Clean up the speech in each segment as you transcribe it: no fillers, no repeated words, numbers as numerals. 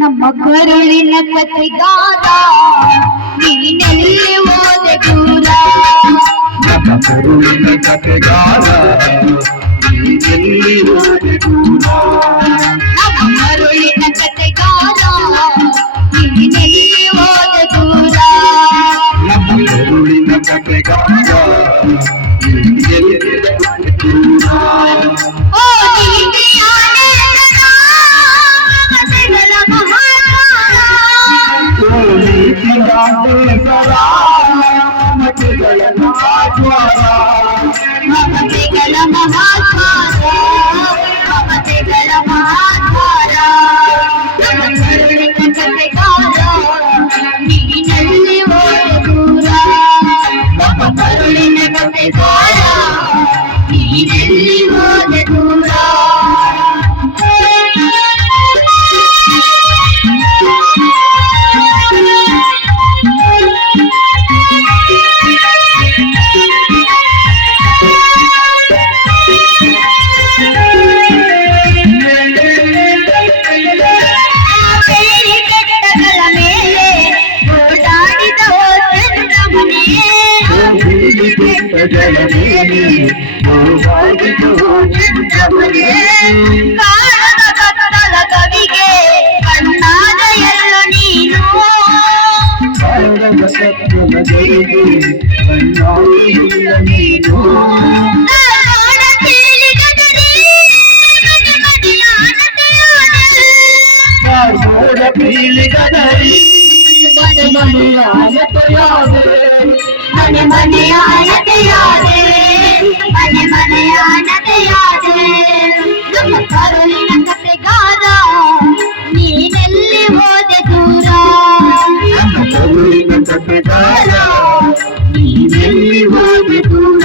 ನಮ್ಮ ಕರುಳಿನ ಕಥೆಗಾರ ನೀನೆಲ್ಲಿ ಹೋದೆ ದೂರ ನಮ್ಮ ಕರುಳಿನ ಕಥೆಗಾರ ನೀನೆಲ್ಲಿ ಹೋದೆ ದೂರ ನಮ್ಮ ಕರುಳಿನ ಕಥೆಗಾರ ನೀನೆಲ್ಲಿ ಹೋದೆ ದೂರ ನಮ್ಮ ಕರುಳಿನ ಕಥೆಗಾರ ನೀನೆಲ್ಲಿ ಹೋದೆ ದೂರ ಓ ನೀತಿಯಾನೆ ಕಥೆಗಳ ಮಹಾದ್ವಾರ ಓ ನೀತಿಯಾನೆ ಮಮತೆಗಳ ಮಹಾದ್ವಾರ ಮಮತೆಗಳ ಮಹಾದ್ವಾರ ಮಮತೆಗಳ ಮಹಾದ್ವಾರ ನಮ್ಮ ಕರುಳಿನ ಕಥೆಗಾರ ನೀನಲ್ಲಿ ಹೋದ ದೂರ ನಮ್ಮ ಕರುಳಿನ ಕಥೆಗಾರ ನೀನಲ್ಲಿ ಹೋದ ದೂರ ಕಾಣದ ಕವಿಗೆ ಕಣ್ಣಾದ ಎಲ್ಲ ನೀನು ಮನೆ ಮನೆಯ ಅನತೆಯಾದೆ ಮನೆ ಮನೆಯ ಅನತೆಯಾದೆ ನಮ್ಮ ಕರುಳಿನ ಕಥೆಗಾರ ನೀನೆಲ್ಲಿ ಹೋದೆ ದೂರ ನಮ್ಮ ಕರುಳಿನ ಕಥೆಗಾರ ನೀನೆಲ್ಲಿ ಹೋದೆ ದೂರ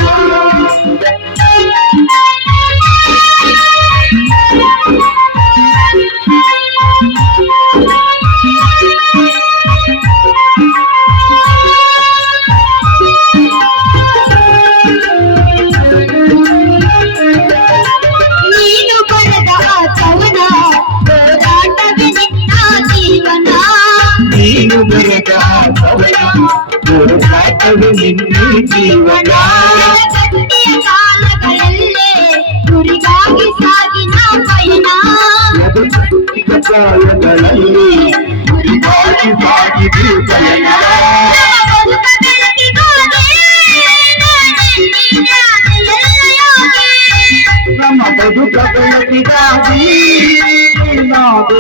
ನೀನು ಬರೆದ ಹೋರಾಟವೇ ನಿನ್ನ ಜೀವನ ಗಟ್ಟಿಯ ಕಾಲಗಳಲ್ಲೇ ಗುರಿಗಾಗಿ ಸಾಗಿನ ಪಯಣ ಕಾಲಗಳಲ್ಲಿ ಗುರಿಗಾಗಿ ಸಾಗಿದೆ ಪಯಣ ನಮ್ಮ ಬದುಕ ಬೆಳಕಿಗಾಗಿ ನಾಡು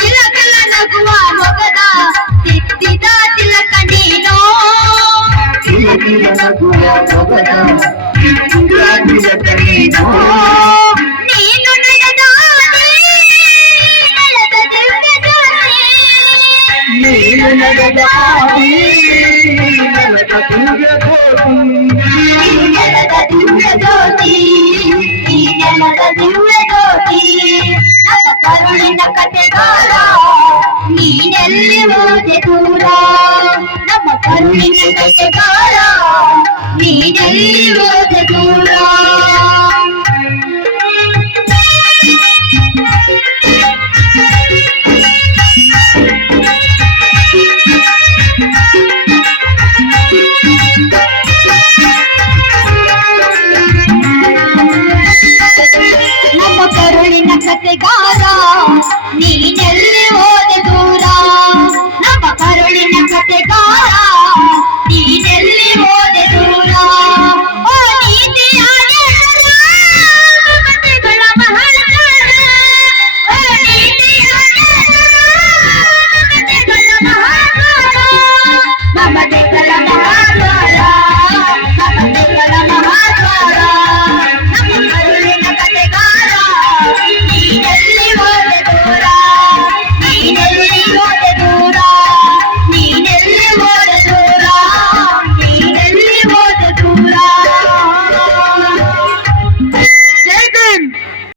ತಿಲಕಲ ನಗುವ ಮೊಗದ ತಿದ್ದಿದ ತಿಲಕ ನೀನು ನೀನು ನಡೆದ ನಮ್ಮ ಕರುಳಿನ ಕಥೆಗಾರ ನೀನೆಲ್ಲಿ ಹೋದೆ ದೂರ ನಮ್ಮ ಕರುಳಿನ ಕಥೆಗಾರ ನೀನೆಲ್ಲಿ ಹೋದೆ ದೂರ